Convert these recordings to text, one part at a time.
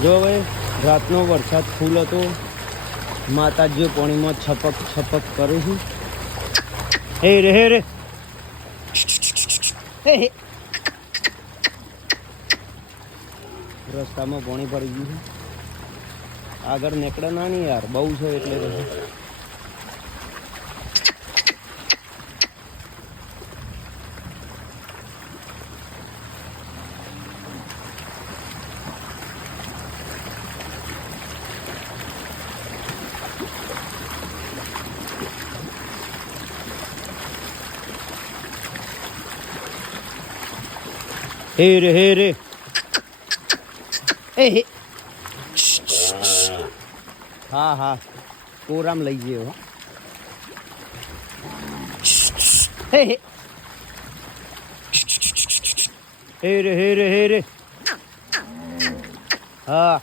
જો ભાઈ રાતનો વરસાદ ફૂલ હતો, માતાજીઓ પાણીમાં છપક છપક કરે છે. હે રે હે રે હે હે. રસ્તામાં પાણી પડી ગયું છે. આગળ નીકળે ના નહીં યાર, બહુ છે એટલે પછી. હે રે હે રે એ હે. હા હા કોરામ લઈ ગયો. હે હે હે રે હે રે હે રે. હા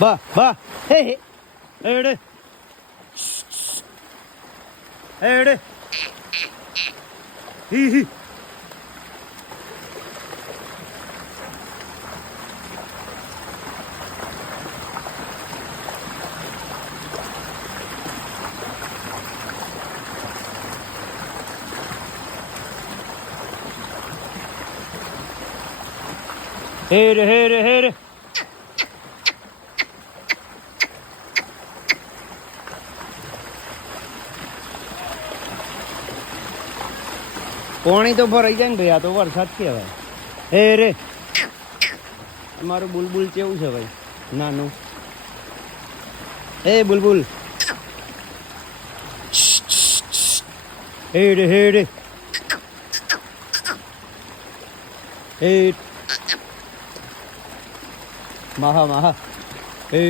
બા બા હે હે એડે એડે હી હી. હે રે હે રે હે રે. પાણી તો ભરાઈ જાય ને ભાઈ, આ તો વરસાદ કહેવાય. હે રે અમારું બુલબુલ કેવું છે ભાઈ, નાનું. હે બુલબુલ હે રે હે રે હે માહા માહા હે.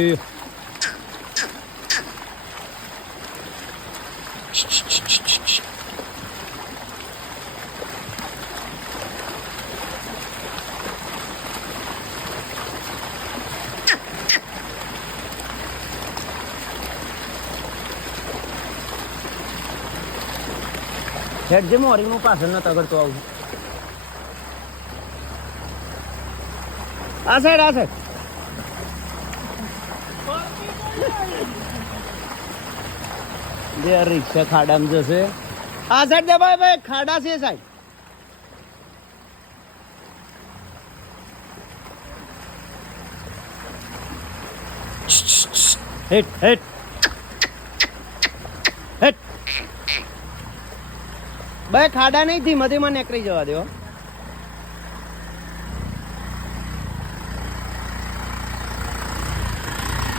હેડ જે મોરી હું પાછળ નતો કરતો આવું. આ સાઈડ આ સાઈડ. જે રિક્ષા ખાડામાં જશે. આ સાઈડ દે ભાઈ ભાઈ, ખાડા છે સાઈડ. હેટ હેટ હેટ ભાઈ, ખાડા નહીં થી મધીમાં નીકળી જવા દો.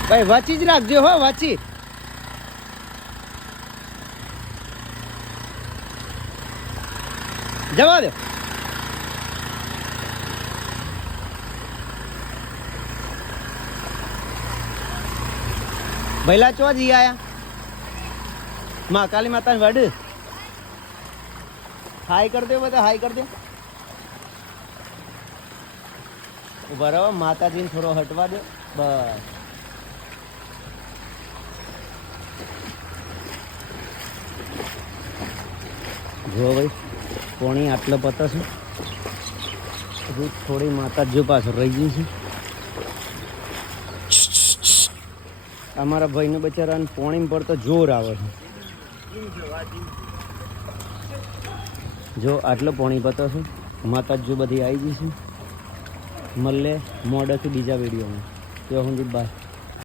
ભાઈ વાંચી જ રાખજો હો, વાંચી. જવા દો. ભૈલા ચો જી આયા મહાકાલી માતા વડ. હાઈ કર દે બધા, હાઈ કર દે. ઉભા રહો, માતાજીને થોડો હટવા દો બસ. જો ભાઈ પોણી આટલો પતો છે, હજુ થોડી માતાજીઓ પાછળ રહી ગઈ છે. અમારા ભાઈને બચારાને પોણી પર તો જોર આવે છે. જો આટલો પોણી પતો છે, માતાજીઓ બધી આવી ગઈ છે. મળે મોડેથી બીજા વિડીયોમાં. ત્યાં સુધી બાય.